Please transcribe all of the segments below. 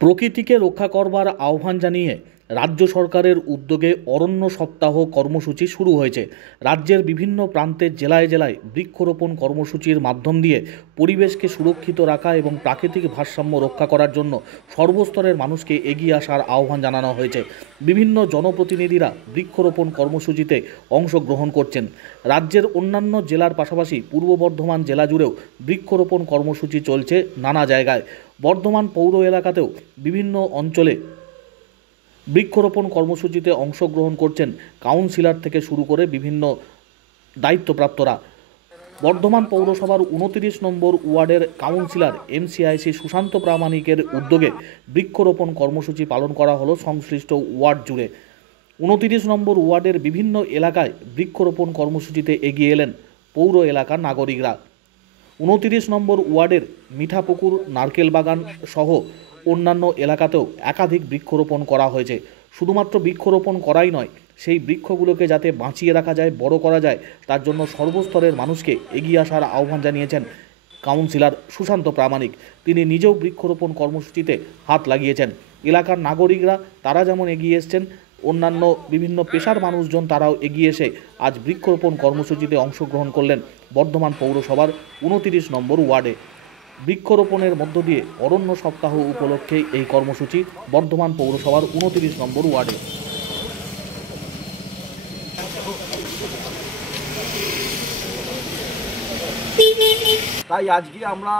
প্রকৃতিকে রক্ষা করবার আহ্বান জানিয়ে রাজ্য সরকারের উদ্যোগে অরণ্য সপ্তাহ কর্মসূচি শুরু হয়েছে। রাজ্যের বিভিন্ন প্রান্তের জেলায় জেলায় বৃক্ষরোপণ কর্মসূচির মাধ্যম দিয়ে পরিবেশকে সুরক্ষিত রাখা এবং প্রাকৃতিক ভারসাম্য রক্ষা করার জন্য সর্বস্তরের মানুষকে এগিয়ে আসার আহ্বান জানানো হয়েছে। বিভিন্ন জনপ্রতিনিধিরা বৃক্ষরোপণ কর্মসূচিতে অংশগ্রহণ করছেন। রাজ্যের অন্যান্য জেলার পাশাপাশি পূর্ব বর্ধমান জেলা জুড়েও বৃক্ষরোপণ কর্মসূচি চলছে নানা জায়গায়। বর্ধমান পৌর এলাকাতেও বিভিন্ন অঞ্চলে বৃক্ষরোপণ কর্মসূচিতে অংশগ্রহণ করছেন কাউন্সিলর থেকে শুরু করে বিভিন্ন দায়িত্বপ্রাপ্তরা। বর্ধমান পৌরসভার 29 নম্বর ওয়ার্ডের কাউন্সিলর এমসিআইসি সুশান্ত প্রামাণিকের উদ্যোগে বৃক্ষরোপণ কর্মসূচি পালন করা হলো সংশ্লিষ্ট ওয়ার্ড জুড়ে। 29 নম্বর ওয়ার্ডের বিভিন্ন এলাকায় বৃক্ষরোপণ কর্মসূচিতে এগিয়ে এলেন পৌর এলাকার নাগরিকরা। 29 নম্বর ওয়ার্ডের মিঠাপুকুর, নারকেল বাগান সহ অন্যান্য এলাকাতেও একাধিক বৃক্ষরোপণ করা হয়েছে। শুধুমাত্র বৃক্ষরোপণ করাই নয়, সেই বৃক্ষগুলোকে যাতে বাঁচিয়ে রাখা যায়, বড় করা যায়, তার জন্য সর্বস্তরের মানুষকে এগিয়ে আসার আহ্বান জানিয়েছেন কাউন্সিলর সুশান্ত প্রামাণিক। তিনি নিজেও বৃক্ষরোপণ কর্মসূচিতে হাত লাগিয়েছেন। এলাকার নাগরিকরা তারা যেমন এগিয়ে এসছেন, অন্যান্য বিভিন্ন পেশার মানুষজন তারাও এগিয়ে এসে আজ বৃক্ষরোপণ কর্মসূচিতে অংশগ্রহণ করলেন বর্ধমান পৌরসভার 29 নম্বর ওয়ার্ডে। বৃক্ষরোপণের মধ্য দিয়ে অরণ্য সপ্তাহ উপলক্ষে এই কর্মসূচি বর্ধমান পৌরসভার 29 নম্বর ওয়ার্ডে। তাই আজকে আমরা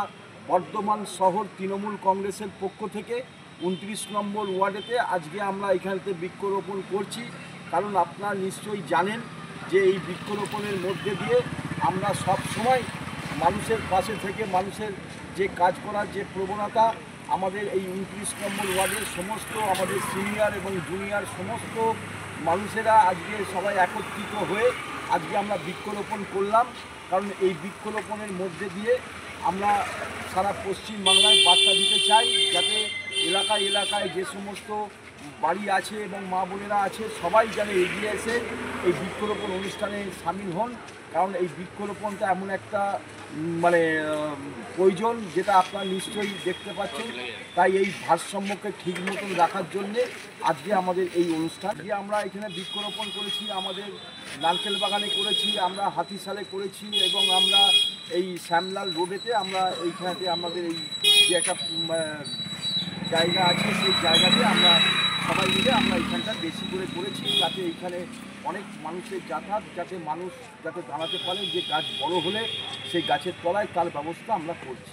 বর্ধমান শহর তৃণমূল কংগ্রেসের পক্ষ থেকে 29 নম্বর ওয়ার্ডেতে আজকে আমরা এখানেতে বৃক্ষরোপণ করছি। কারণ আপনারা নিশ্চয়ই জানেন যে এই বৃক্ষরোপণের মধ্যে দিয়ে আমরা সব সময় মানুষের পাশে থেকে মানুষের যে কাজ করার যে প্রবণতা, আমাদের এই 29 নম্বর ওয়ার্ডের সমস্ত আমাদের সিনিয়র এবং জুনিয়র সমস্ত মানুষেরা আজকে সবাই একত্রিত হয়ে আজকে আমরা বৃক্ষরোপণ করলাম। কারণ এই বৃক্ষরোপণের মধ্যে দিয়ে আমরা সারা পশ্চিমবাংলায় বার্তা দিতে চাই, যাতে এলাকায় এলাকায় যে সমস্ত বাড়ি আছে এবং মা বোনেরা আছে সবাই যেন এগিয়ে এসে এই বৃক্ষরোপণ অনুষ্ঠানে সামিল হন। কারণ এই বৃক্ষরোপণটা এমন একটা প্রয়োজন, যেটা আপনারা নিশ্চয়ই দেখতে পাচ্ছেন। তাই এই ভারসাম্যকে ঠিক মতন রাখার জন্যে আজকে আমাদের এই অনুষ্ঠান। যে আমরা এখানে বৃক্ষরোপণ করেছি, আমাদের নারকেল বাগানে করেছি, আমরা হাতিশালে করেছি এবং আমরা এই শ্যামলাল রোডেতে আমরা এইখানেতে আমাদের এই যে একটা জায়গা আছে সেই জায়গাতে আমরা সবাই মিলে আমরা এখানটা বেশি করে করেছি, যাতে এইখানে অনেক মানুষের যাতায়াত, যাতে মানুষ যাতে দাঁড়াতে পারে, যে গাছ বড় হলে সেই গাছের তলায় তার ব্যবস্থা আমরা করছি।